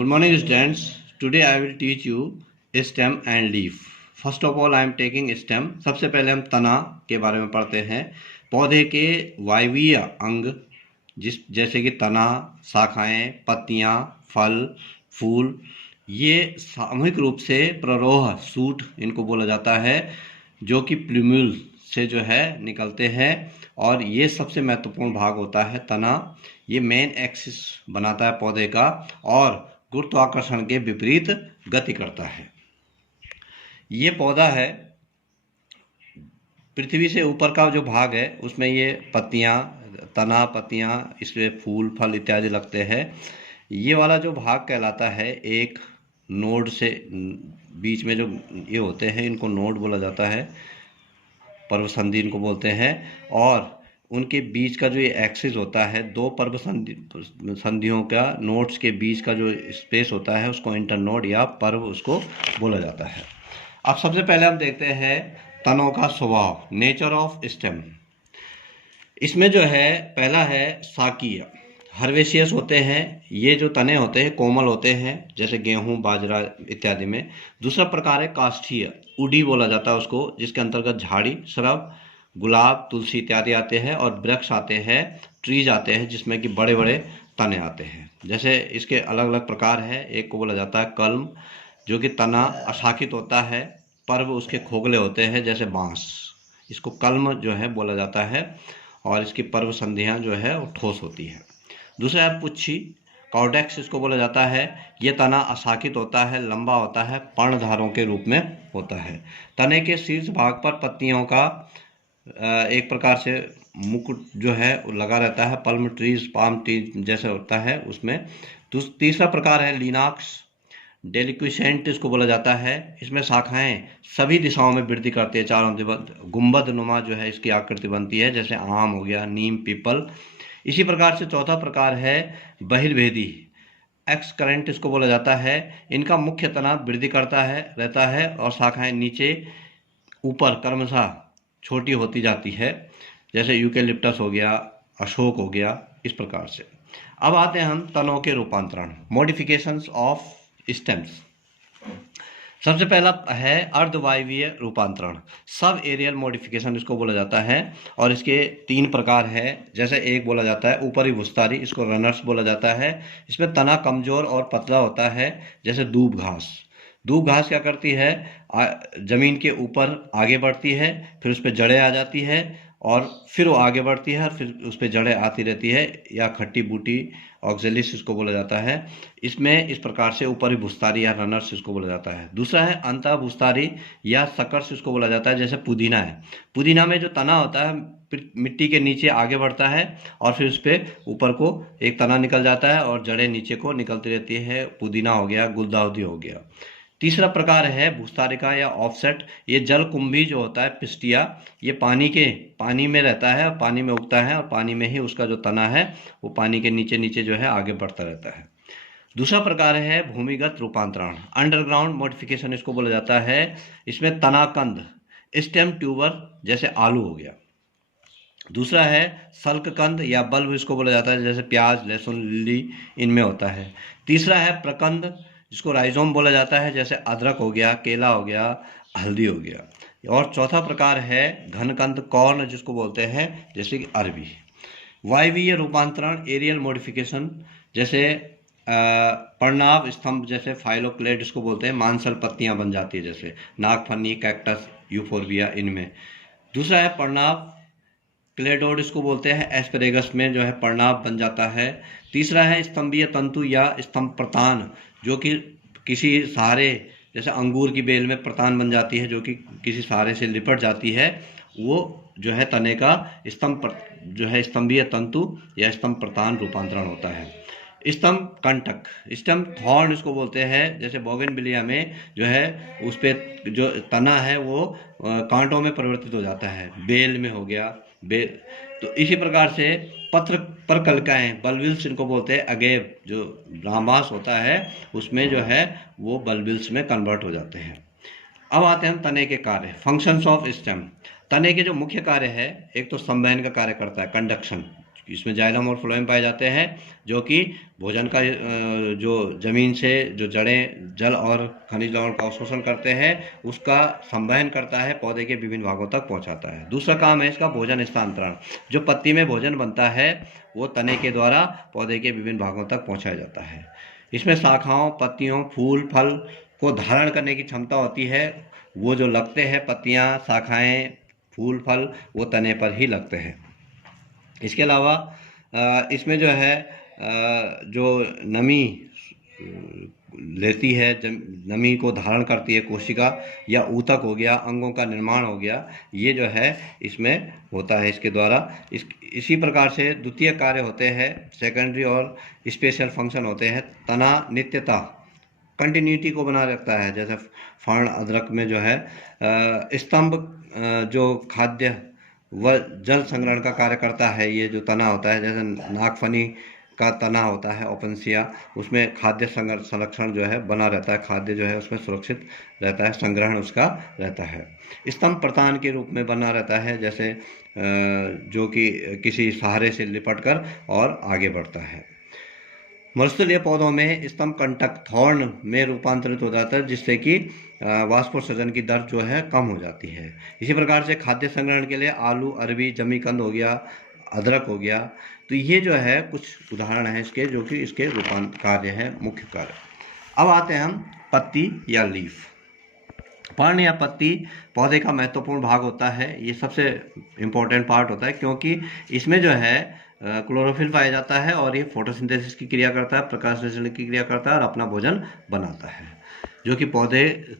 Good morning, students. Today I will teach you stem and leaf. First of all, I am taking stem. सबसे पहले हम तना के बारे में पढ़ते हैं। पौधे के वायवीय अंग जैसे कि तना, शाखाएं, पत्तियां, फल, फूल, ये सामूहिक रूप से प्ररोह सूट इनको बोला जाता है, जो कि प्लूम्यूल से जो है निकलते हैं। और ये सबसे महत्वपूर्ण भाग होता है तना। ये मेन एक्सिस बनाता है पौधे का और गुरुत्वाकर्षण के विपरीत गति करता है। ये पौधा है, पृथ्वी से ऊपर का जो भाग है उसमें ये पत्तियां, तना, पत्तियां, इसमें फूल, फल इत्यादि लगते हैं। ये वाला जो भाग कहलाता है, एक नोड से बीच में जो ये होते हैं इनको नोड बोला जाता है, पर्व संधि इनको बोलते हैं। और उनके बीच का जो ये एक्सिस होता है, दो पर्व संधियों का नोड्स के बीच का जो स्पेस होता है उसको इंटरनोड या पर्व उसको बोला जाता है। अब सबसे पहले हम देखते हैं तनों का स्वभाव, नेचर ऑफ स्टेम। इसमें जो है पहला है शाकीय, हर्वेशियस होते हैं। ये जो तने होते हैं कोमल होते हैं, जैसे गेहूं, बाजरा इत्यादि में। दूसरा प्रकार है काष्ठीय, उडी बोला जाता है उसको, जिसके अंतर्गत झाड़ी, श्रब, गुलाब, तुलसी इत्यादि आते हैं। और वृक्ष आते हैं, ट्रीज आते हैं, जिसमें कि बड़े बड़े तने आते हैं। जैसे इसके अलग अलग प्रकार है। एक को बोला जाता है कलम, जो कि तना अशाखित होता है, पर्व उसके खोखले होते हैं जैसे बांस, इसको कलम जो है बोला जाता है। और इसकी पर्व संधियाँ जो है वो ठोस होती है। दूसरा है पुच्छी, कॉर्डेक्स इसको बोला जाता है। ये तना अशाखित होता है, लंबा होता है, पर्णधारों के रूप में होता है। तने के शीर्ष भाग पर पत्तियों का एक प्रकार से मुकुट जो है लगा रहता है, पल्म ट्रीज, पाम ट्री जैसे होता है उसमें। तीसरा प्रकार है लिनाक्स, डेलिक्विसेंट इसको बोला जाता है। इसमें शाखाएं सभी दिशाओं में वृद्धि करती है, चारों गुंबद नुमा जो है इसकी आकृति बनती है, जैसे आम हो गया, नीम, पीपल। इसी प्रकार से चौथा प्रकार है बहिर्भेदी, एक्स करंट इसको बोला जाता है। इनका मुख्य तना वृद्धि करता है रहता है और शाखाएं नीचे ऊपर क्रमशः छोटी होती जाती है, जैसे यूकेलिप्टस हो गया, अशोक हो गया, इस प्रकार से। अब आते हैं हम तनों के रूपांतरण, मॉडिफिकेशंस ऑफ स्टेम्स। सबसे पहला है अर्धवायवीय रूपांतरण, सब एरियल मॉडिफिकेशन इसको बोला जाता है। और इसके 3 प्रकार है। जैसे एक बोला जाता है ऊपरी भूस्थारी, इसको रनर्स बोला जाता है। इसमें तना कमजोर और पतला होता है, जैसे दूब घास। दूब घास क्या करती है, जमीन के ऊपर आगे बढ़ती है, फिर उस पर जड़ें आ जाती है, और फिर वो आगे बढ़ती है और फिर उस पर जड़ें आती रहती है, या खट्टी बूटी, ऑक्जेलिस इसको बोला जाता है। इसमें इस प्रकार से ऊपरी भूस्थारी या रनर्स इसको बोला जाता है। दूसरा है अंतः भूस्थारी या सकर्स इसको बोला जाता है, जैसे पुदीना है। पुदीना में जो तना होता है मिट्टी के नीचे आगे बढ़ता है और फिर उस पर ऊपर को एक तना निकल जाता है और जड़ें नीचे को निकलती रहती है। पुदीना हो गया, गुलदाउदी हो गया। तीसरा प्रकार है भूस्थारिका या ऑफसेट। ये जल कुंभी जो होता है, पिस्टिया, ये पानी में रहता है, पानी में उगता है और पानी में ही उसका जो तना है वो पानी के नीचे नीचे जो है आगे बढ़ता रहता है। दूसरा प्रकार है भूमिगत रूपांतरण, अंडरग्राउंड मॉडिफिकेशन इसको बोला जाता है। इसमें तनाकंद, स्टेम ट्यूबर, जैसे आलू हो गया। दूसरा है सल्ककंद या बल्ब इसको बोला जाता है, जैसे प्याज, लहसुन, लिली, इनमें होता है। तीसरा है प्रकंद, जिसको राइजोम बोला जाता है, जैसे अदरक हो गया, केला हो गया, हल्दी हो गया। और चौथा प्रकार है घनकंद, कॉर्न जिसको बोलते हैं, जैसे कि अरबी। वायवीय रूपांतरण, एरियल मॉडिफिकेशन, जैसे पर्णाव स्तंभ, जैसे फाइलोक्लेड इसको बोलते हैं, मांसल पत्तियां बन जाती है, जैसे नागफनी, कैक्टस, यूफोरबिया, इनमें। दूसरा है पर्णाव क्लेडोड इसको बोलते हैं, एस्पेरेगस में जो है पर्णाव बन जाता है। तीसरा है स्तंभीय तंतु या स्तंभ प्रतान, जो कि किसी सहारे, जैसे अंगूर की बेल में प्रतान बन जाती है, जो कि किसी सहारे से लिपट जाती है, वो जो है तने का जो है स्तंभीय तंतु या स्तंभ प्रतान रूपांतरण होता है। स्तंभ कंटक, स्टम थॉर्न इसको बोलते हैं, जैसे बोगनविलिया में जो है उस पर जो तना है वो कांटों में परिवर्तित हो जाता है, बेल में हो गया बेल। तो इसी प्रकार से पत्र पर कलिकाएं, बल्बिल्स इनको बोलते हैं, अगेव जो रामास होता है उसमें जो है वो बल्बिल्स में कन्वर्ट हो जाते हैं। अब आते हैं तने के कार्य, फंक्शंस ऑफ स्टेम। तने के जो मुख्य कार्य है, एक तो संवहन का कार्य करता है, कंडक्शन, इसमें जाइलम और फ्लोएम पाए जाते हैं, जो कि भोजन का जो जमीन से जो जड़ें जल और खनिज लवण का अवशोषण करते हैं उसका संवहन करता है, पौधे के विभिन्न भागों तक पहुंचाता है। दूसरा काम है इसका भोजन स्थानांतरण। जो पत्ती में भोजन बनता है वो तने के द्वारा पौधे के विभिन्न भागों तक पहुंचाया जाता है। इसमें शाखाओं, पत्तियों, फूल, फल को धारण करने की क्षमता होती है। वो जो लगते हैं पत्तियां, शाखाएं, फूल, फल, वो तने पर ही लगते हैं। इसके अलावा इसमें जो है जो नमी लेती है, नमी को धारण करती है कोशिका या ऊतक हो गया, अंगों का निर्माण हो गया, ये जो है इसमें होता है इसके द्वारा। इसी प्रकार से द्वितीय कार्य होते हैं, सेकेंडरी और स्पेशल फंक्शन होते हैं। तना नित्यता, कंटिन्यूटी को बना रखता है, जैसे फर्ण अदरक में जो है स्तंभ जो खाद्य व जल संग्रहण का कार्य करता है। ये जो तना होता है, जैसे नागफनी का तना होता है ओपनसिया, उसमें खाद्य संरक्षण जो है बना रहता है, खाद्य जो है उसमें सुरक्षित रहता है, संग्रहण उसका रहता है। स्तंभ प्रतान के रूप में बना रहता है, जैसे जो कि किसी सहारे से लिपट कर और आगे बढ़ता है। मरुस्थलीय पौधों में स्तंभ कंटक थॉर्न में रूपांतरित हो जाता है, जिससे कि वाष्पोत्सर्जन की दर जो है कम हो जाती है। इसी प्रकार से खाद्य संग्रहण के लिए आलू, अरबी, जमीकंद हो गया, अदरक हो गया। तो ये जो है कुछ उदाहरण हैं इसके, जो कि इसके रूपांतर कार्य है, मुख्य कार्य। अब आते हैं हम पत्ती या लीफ। पर्ण या पत्ती पौधे का महत्वपूर्ण भाग होता है। ये सबसे इम्पोर्टेंट पार्ट होता है, क्योंकि इसमें जो है क्लोरोफिल पाया जाता है और ये फोटोसिंथेसिस की क्रिया करता है, प्रकाश संश्लेषण की क्रिया करता है और अपना भोजन बनाता है, जो कि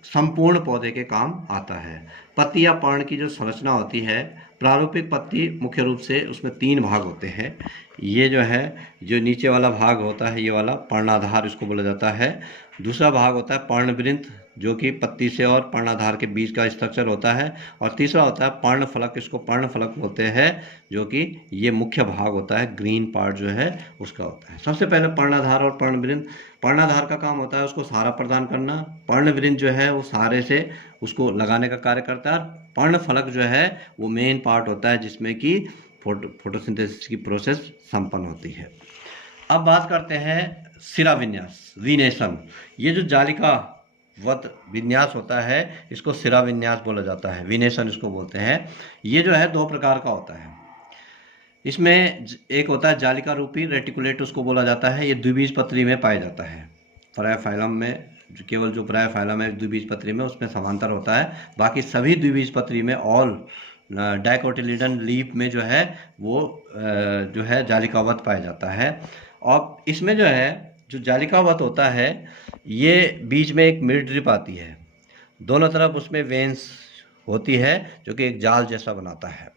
संपूर्ण पौधे के काम आता है। पत्ती या पर्ण की जो संरचना होती है, प्रारूपिक पत्ती मुख्य रूप से उसमें 3 भाग होते हैं। ये जो है, जो नीचे वाला भाग होता है, ये वाला पर्णाधार इसको बोला जाता है। दूसरा भाग होता है पर्णवृंत, जो कि पत्ती से और पर्णाधार के बीच का स्ट्रक्चर होता है। और तीसरा होता है पर्णफलक, इसको पर्णफलक बोलते हैं, जो कि ये मुख्य भाग होता है, ग्रीन पार्ट जो है उसका होता है। सबसे पहले पर्णाधार और पर्णवृंत। पर्णाधार का काम होता है उसको सहारा प्रदान करना, पर्णवृंत जो है वो सहारे से उसको लगाने का कार्य करता है। पर्णफलक जो है वो मेन पार्ट होता है, जिसमें कि फोटोसिंथेसिस की प्रोसेस संपन्न होती है। अब बात करते हैं सिरा विन्यास, वीनेशन। ये जो जालिका वत विन्यास होता है, इसको सिरा विन्यास बोला जाता है, वीनेशन इसको बोलते हैं। ये जो है 2 प्रकार का होता है। इसमें एक होता है जालिका रूपी रेटिकुलेट, उसको बोला जाता है। ये द्विबीजपत्री में पाया जाता है। ब्रायोफाइलम में केवल जो ब्रायोफाइलम है द्विबीजपत्री में, उसमें समांतर होता है। बाकी सभी द्विबीजपत्री में, ऑल डाइकोटिलीडन लीफ में जो है वो जो है जालिकावत पाया जाता है। और इसमें जो है जो जालिकावत होता है, ये बीच में एक मिड ड्रिप आती है, दोनों तरफ उसमें वेंस होती है, जो कि एक जाल जैसा बनाता है।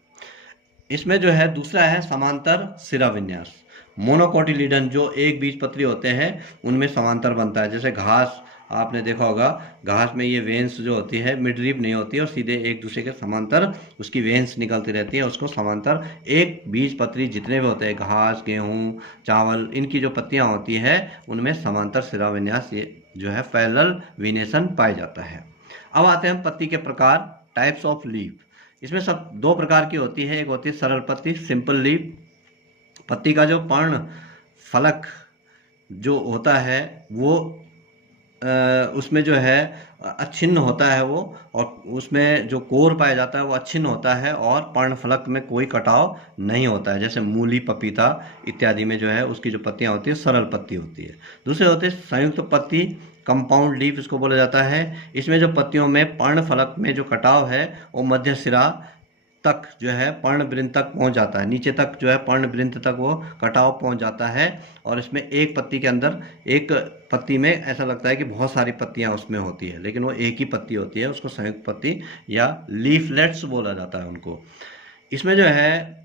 इसमें जो है दूसरा है समांतर सिरा विन्यास। मोनोकोटिलीडन जो एक बीजपत्री होते हैं उनमें समांतर बनता है। जैसे घास आपने देखा होगा, घास में ये वेंस जो होती है मिड ड्रिप नहीं होती है और सीधे एक दूसरे के समांतर उसकी वेंस निकलती रहती है, उसको समांतर एक बीजपत्री जितने भी होते हैं, घास, गेहूँ, चावल, इनकी जो पत्तियाँ होती है उनमें समांतर सिरा विन्यास ये जो है पैरेलल वीनेशन पाया जाता है। अब आते हैं पत्ती के प्रकार, टाइप्स ऑफ लीफ। इसमें सब 2 प्रकार की होती है। एक होती है सरल पत्ती, सिंपल लीफ। पत्ती का जो पर्ण फलक जो होता है वो उसमें जो है अच्छिन्न होता है वो, और उसमें जो कोर पाया जाता है वो अच्छिन्न होता है और पर्णफलक में कोई कटाव नहीं होता है। जैसे मूली, पपीता इत्यादि में जो है उसकी जो पत्तियां होती है सरल पत्ती होती है। दूसरे होते हैं संयुक्त पत्ती, कंपाउंड लीफ इसको बोला जाता है। इसमें जो पत्तियों में पर्णफलक में जो कटाव है वो मध्य सिरा तक जो है पर्णवृंत तक पहुंच जाता है, नीचे तक जो है पर्णवृंत तक वो कटाव पहुंच जाता है। और इसमें एक पत्ती के अंदर, एक पत्ती में ऐसा लगता है कि बहुत सारी पत्तियां उसमें होती है, लेकिन वो एक ही पत्ती होती है, उसको संयुक्त पत्ती या लीफलेट्स बोला जाता है उनको। इसमें जो है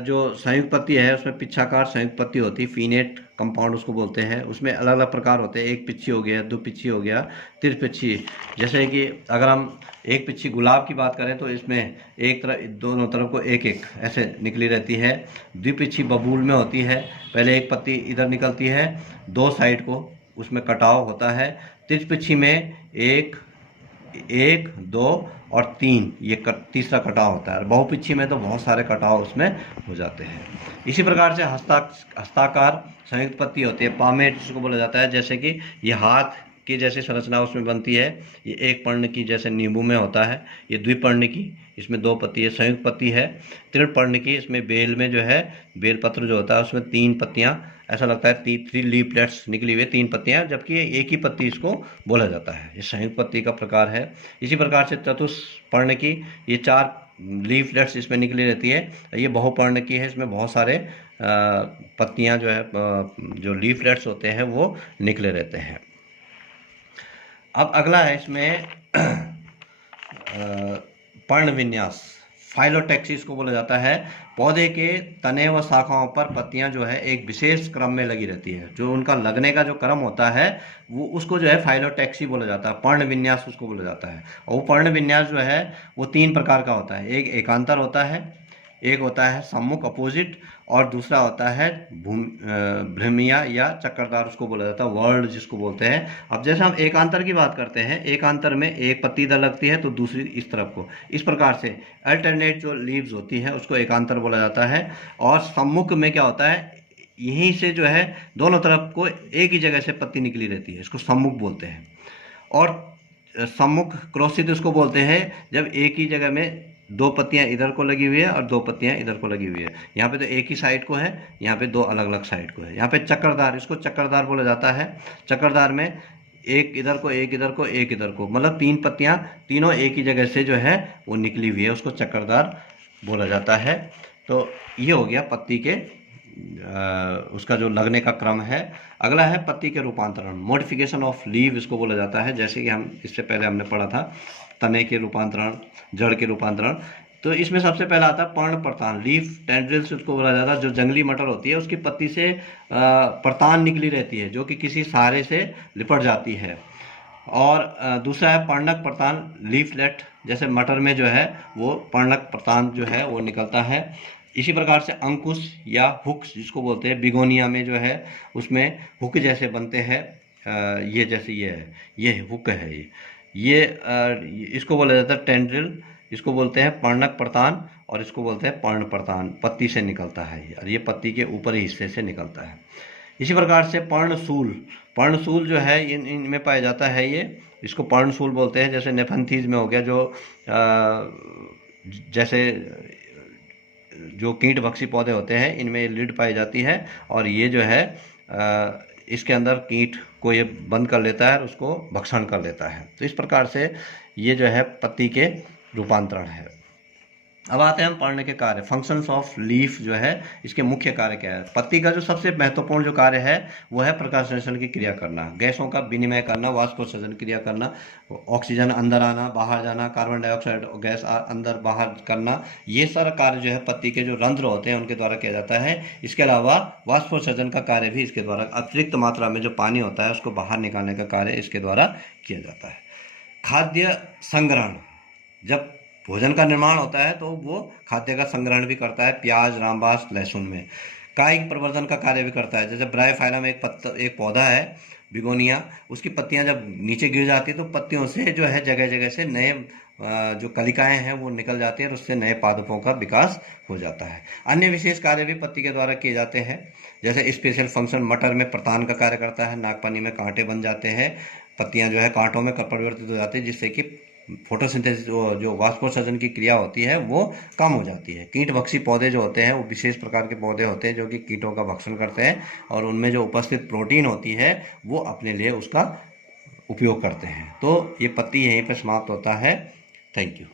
जो संयुक्त पत्ती है उसमें पिच्छाकार संयुक्त पत्ती होती है, फीनेट कंपाउंड उसको बोलते हैं। उसमें अलग अलग प्रकार होते हैं, एक पिच्छी हो गया, 2 पिच्छी हो गया, त्रिपिच्छी। जैसे कि अगर हम एक पिच्छी गुलाब की बात करें तो इसमें एक तरफ, दोनों तरफ को एक एक ऐसे निकली रहती है। द्विपिच्छी बबूल में होती है, पहले एक पत्ती इधर निकलती है, 2 साइड को उसमें कटाव होता है। त्रिपिच्छी में एक 1, 2 और 3 ये तीसरा कटाव होता है। बहुपिच्छी में तो बहुत सारे कटाव उसमें हो जाते हैं। इसी प्रकार से हस्ताकार संयुक्त पत्ती होती है, पामेट जिसको बोला जाता है। जैसे कि ये हाथ की जैसी संरचना उसमें बनती है। ये एक पर्ण की जैसे नींबू में होता है। ये द्विपर्ण की, इसमें 2 पत्ती है, संयुक्त पत्ती है। त्रिपर्ण की, इसमें बेल में जो है बेल पत्र जो होता है उसमें 3 पत्तियां, ऐसा लगता है 3 लीफलेट्स निकली हुई 3 पत्तियां, जबकि ये एक ही पत्ती इसको बोला जाता है। ये संयुक्त पत्ती का प्रकार है। इसी प्रकार से चतुष्पर्ण की, ये 4 लीफलेट्स इसमें निकली रहती है। ये बहुपर्ण की है, इसमें बहुत सारे पत्तियां जो है जो लीफलेट्स होते हैं वो निकले रहते हैं। अब अगला है इसमें पर्ण विन्यास, फाइलोटैक्सिस को बोला जाता है। पौधे के तने व शाखाओं पर पत्तियां जो है एक विशेष क्रम में लगी रहती है। जो उनका लगने का जो क्रम होता है वो उसको जो है फाइलोटैक्सी बोला जाता है, पर्ण विन्यास उसको बोला जाता है। और वो पर्ण विन्यास जो है वो 3 प्रकार का होता है। एक एकांतर होता है, एक होता है सम्मुख अपोजिट, और दूसरा होता है भ्रमिया या चक्करदार उसको बोला जाता है, वर्ड जिसको बोलते हैं। अब जैसे हम एकांतर की बात करते हैं, एकांतर में एक पत्ती इधर लगती है तो दूसरी इस तरफ को, इस प्रकार से अल्टरनेट जो लीव्स होती है उसको एकांतर बोला जाता है। और सम्मुख में क्या होता है, यहीं से जो है दोनों तरफ को एक ही जगह से पत्ती निकली रहती है, इसको सम्मुख बोलते हैं। और सम्मुख क्रोशित उसको बोलते हैं जब एक ही जगह में 2 पत्तियां इधर को लगी हुई है और 2 पत्तियां इधर को लगी हुई है। यहाँ पे तो एक ही साइड को है, यहाँ पे 2 अलग अलग साइड को है। यहाँ पे चक्करदार, इसको चक्करदार बोला जाता है। चक्करदार में एक इधर को, एक इधर को, एक इधर को, मतलब 3 पत्तियां तीनों एक ही जगह से जो है वो निकली हुई है, उसको चक्करदार बोला जाता है। तो ये हो गया पत्ती के उसका जो लगने का क्रम है। अगला है पत्ती के रूपांतरण, मॉडिफिकेशन ऑफ लीव इसको बोला जाता है। जैसे कि हम इससे पहले हमने पढ़ा था तने के रूपांतरण, जड़ के रूपांतरण। तो इसमें सबसे पहला आता है पर्ण प्रतान, लीफ टेंड्रिल्स उसको बोला जाता है। जो जंगली मटर होती है उसकी पत्ती से प्रतान निकली रहती है जो कि किसी सहारे से लिपट जाती है। और दूसरा है पर्णक प्रतान, लीफलेट, जैसे मटर में जो है वो पर्णक प्रतान जो है वो निकलता है। इसी प्रकार से अंकुश या हुक जिसको बोलते हैं, बिगोनिया में जो है उसमें हुक जैसे बनते हैं। ये जैसे ये है, ये हुक है, ये इसको बोला जाता है टेंड्रिल, इसको बोलते हैं पर्णक प्रतान, और इसको बोलते हैं पर्ण प्रतान। पत्ती से निकलता है और ये पत्ती के ऊपरी हिस्से से निकलता है। इसी प्रकार से पर्णशूल, पर्णशूल जो है इनमें पाया जाता है, ये इसको पर्णशूल बोलते हैं। जैसे नेफंथीज में हो गया, जो जैसे जो कीट भक्षी पौधे होते हैं इनमें लीड पाई जाती है, और ये जो है इसके अंदर कीट को ये बंद कर लेता है और उसको भक्षण कर लेता है। तो इस प्रकार से ये जो है पत्ती के रूपांतरण है। अब आते हैं हम पढ़ने के कार्य, फंक्शंस ऑफ लीफ जो है इसके मुख्य कार्य क्या है। पत्ती का जो सबसे महत्वपूर्ण जो कार्य है वो है प्रकाश संश्लेषण की क्रिया करना, गैसों का विनिमय करना, वाष्पोत्सर्जन क्रिया करना, ऑक्सीजन अंदर आना बाहर जाना, कार्बन डाइऑक्साइड गैस अंदर बाहर करना, ये सारा कार्य जो है पत्ती के जो रंध्र होते हैं उनके द्वारा किया जाता है। इसके अलावा वाष्पोत्सर्जन का कार्य भी इसके द्वारा, अतिरिक्त मात्रा में जो पानी होता है उसको बाहर निकालने का कार्य इसके द्वारा किया जाता है। खाद्य संग्रहण, जब भोजन का निर्माण होता है तो वो खाद्य का संग्रहण भी करता है, प्याज, रामबास, लहसुन में। कायिक प्रवर्धन का कार्य भी करता है। जैसे ब्रायोफाइलम एक पौधा है बिगोनिया, उसकी पत्तियां जब नीचे गिर जाती है तो पत्तियों से जो है जगह जगह से नए जो कलिकाएं हैं वो निकल जाती है और उससे नए पादपों का विकास हो जाता है। अन्य विशेष कार्य भी पत्ती के द्वारा किए जाते हैं। जैसे स्पेशल फंक्शन, मटर में प्रतान का कार्य करता है, नागपानी में कांटे बन जाते हैं, पत्तियां जो है कांटों में परिवर्तित हो जाती है, जिससे कि फोटोसिंथेसिस जो वाष्पोत्सर्जन की क्रिया होती है वो कम हो जाती है। कीटभक्षी पौधे जो होते हैं वो विशेष प्रकार के पौधे होते हैं जो कि कीटों का भक्षण करते हैं, और उनमें जो उपस्थित प्रोटीन होती है वो अपने लिए उसका उपयोग करते हैं। तो ये पत्ती यहीं पर समाप्त होता है। Thank you.